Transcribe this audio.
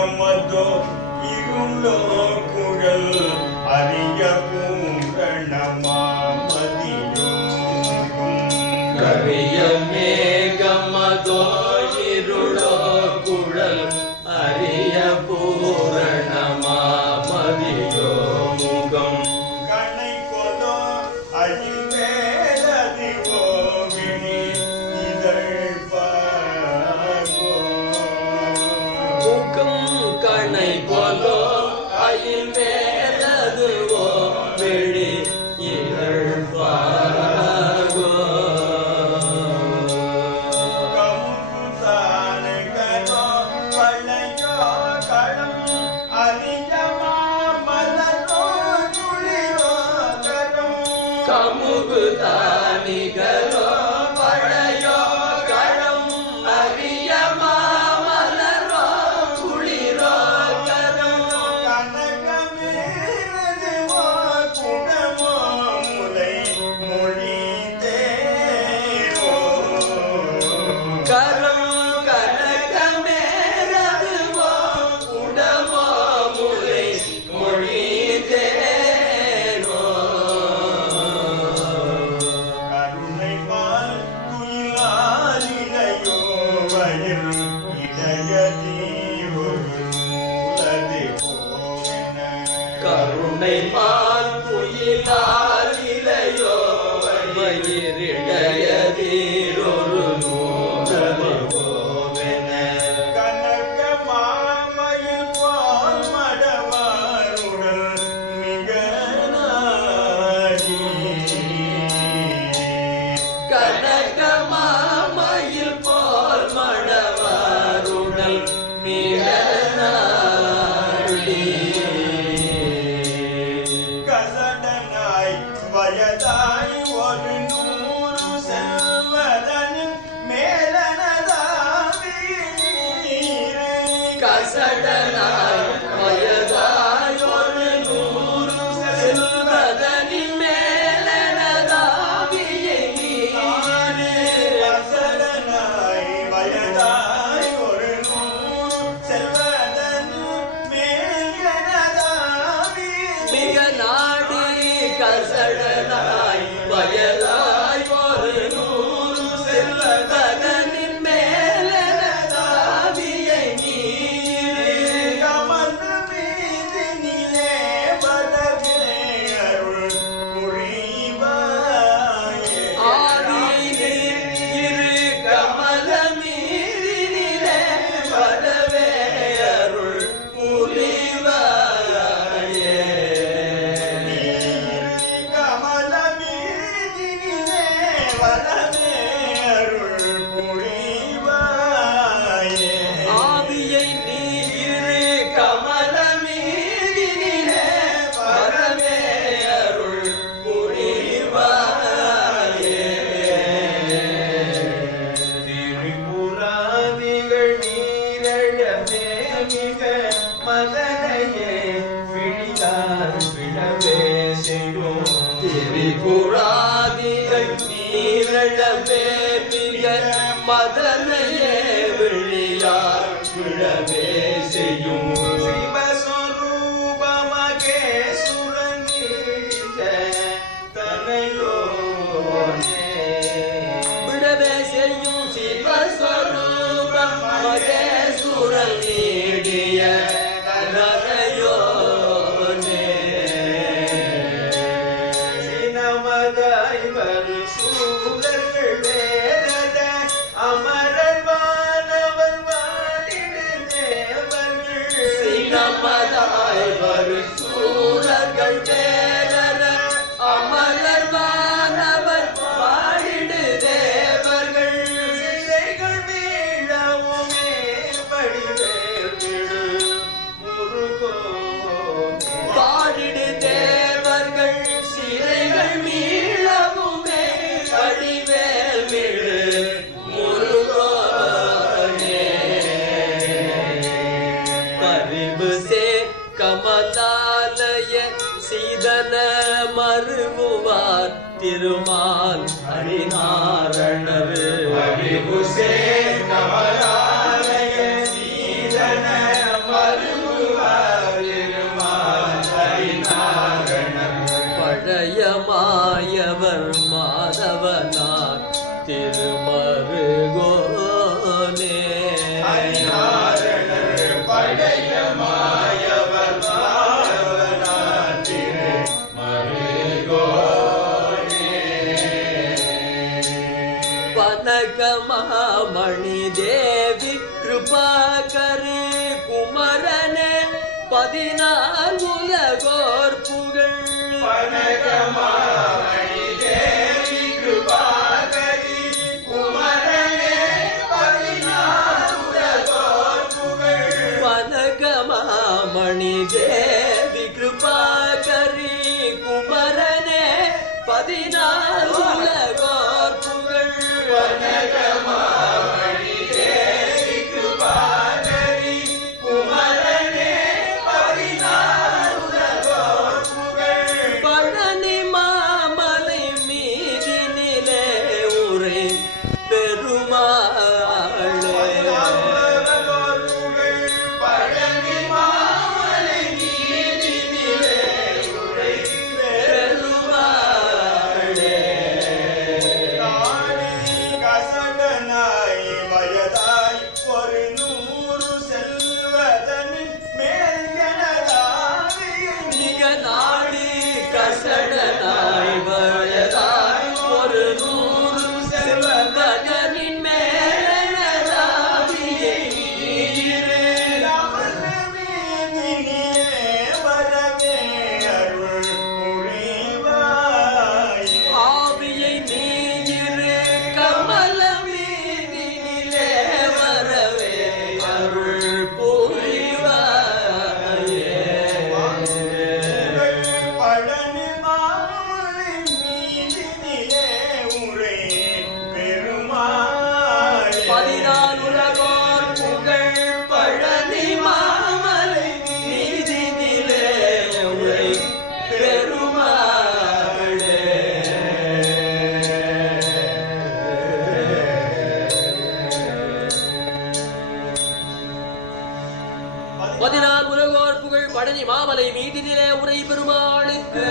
மேகமதோ இருளோ குழல் அரிய பூரணமாமதியோங்கும் கரிய மேகமதோ இருளோ குழல் அரிய பூரணமாமதியோங்கும் கணை கொதோ அழிவேலதிவோ விழி இதழ் பாகோ முகம் கணை கொலோ அயில் மேலதுவோ விழி இதழ் பாகோ கமுகுதான கதோ பழையோ களம் அதிகமா மலரோ துளிரோ கரம் கமுகுதானிகரோ பழையோ களம் அரிய மாமலரோ குளிரோ கரம் கனகமேலதுவோ குடமோ முலை மொழி தேரோ கரம் கனகமேலதுவோ குடமோ முலை மொழி தேனோ கருணைமால் துயிலாலிலையோ வயல் இதயதீரொரு நூலது போவென கருணை மால் புயிலாலிலையோ வயிரிடையதீரொரு நூலது போவென கனக மாமயில் போல் மடவாருடல் மிக நாடி கனக மாமயில் போல் மடவாருடல் மிக நாடி கசடனாய் வயதாய் ஒரு 100 செல்வதனின் மேலனதாவீரே கசடனாய் வயதாய் ஒரு 100 செல்வதனின் மேலனதாவியை நீரே கசடனாய் வயதாய் ஒரு 100 செல்வதனின் மேலனதாவீரே மிக நாடி கசடனாய் வயதாய் ஒரு 100 செல்வதனின் மேலனதாவியை நீரே கமல மீதினிலே படவே அருள் புரிவாயே ஆதியில் இரு கமல மீதினிலே படவே அருள் புரிவாயே கமல மீதினிலே படவே அருள் புரிவாயே ஆவியை நீ இரு கமல மீதினிலே பரமே அருள் புரிவாயே திரிபுராதிகள் நீரழவே மிக மதனையே விழியார் விழவே செய்யும் திரிபுராதிகள் நீரழவே மிக மதனையே விழியார் விழவே செய்யும் சிவஸ்வரூபமகே சுரநீத தனையோனே விடவே செய்யும் சிவஸ்வரூபம் மகேசுரன் நீடிய நரையோனே சினமதாய் வரு சூழர்கள் வேறத அமரர் வானவர் வாடிடு தேவர்கள் சினமதாய் வரு சூரர்கள் வேலர அமலர் வானவர் பாடிடு தேவர்கள் சிலைகள் வீழவுமே படிவேல் விழு முருகோனே பாடிடு தேவர்கள் சிறைகள் மீளவுமே படிவேல் விழு முருகோனே பரிவு சே கமலாலய சீதன மருவுவார் திருமால் ஹரிநாரணரு அறிவு சேர் கமலாலய சீதன மருவார் மாயவர் மாதவனார் திருமருகோனே படைய மாயவர் மாதவனார் திருமருகோனே பனகமாமணி தேவி கிருபாகரி குமரனே 14 உலகோர் புகழ் பனகமாமணி தேவி கிருபாகரி குமரனே 14 உலகோர் புகழ் பனகமாமணி தேவி கிருபாகரி குமரனே 14 உலகோர் புகழ் பனகமாமணி தேவி கிருபாகரி குமரனே 14 உலகோர் புகழ் பழனி மாமலை மீதினிலே உரை பெருமாளே உலகோர் புகழ் பழனி மாமலை மீதினிலே உரை பெருமாளே நாடி கசடனாய் மயதாய் ஒரு 100 செல்வதனின் மேல் எனதாவியும் மிக நாடி கசடனாய் வயதாய் ஒரு 100 செல்வதனின் மேலனதாவியை நீரே ஆவியை நீயிரு கமல மீதினிலே வரவே அருள் புரிவாயே பழனி மாமலை மீதினிலே உரை பெருமாளே 14 உலகோர் புகழ் பழனி மாமலை மீதினிலே உரை பெருமாளே 14 உலகோர் புகழ் பழனி மாமலை மீதினிலே உரை பெருமாளுக்கு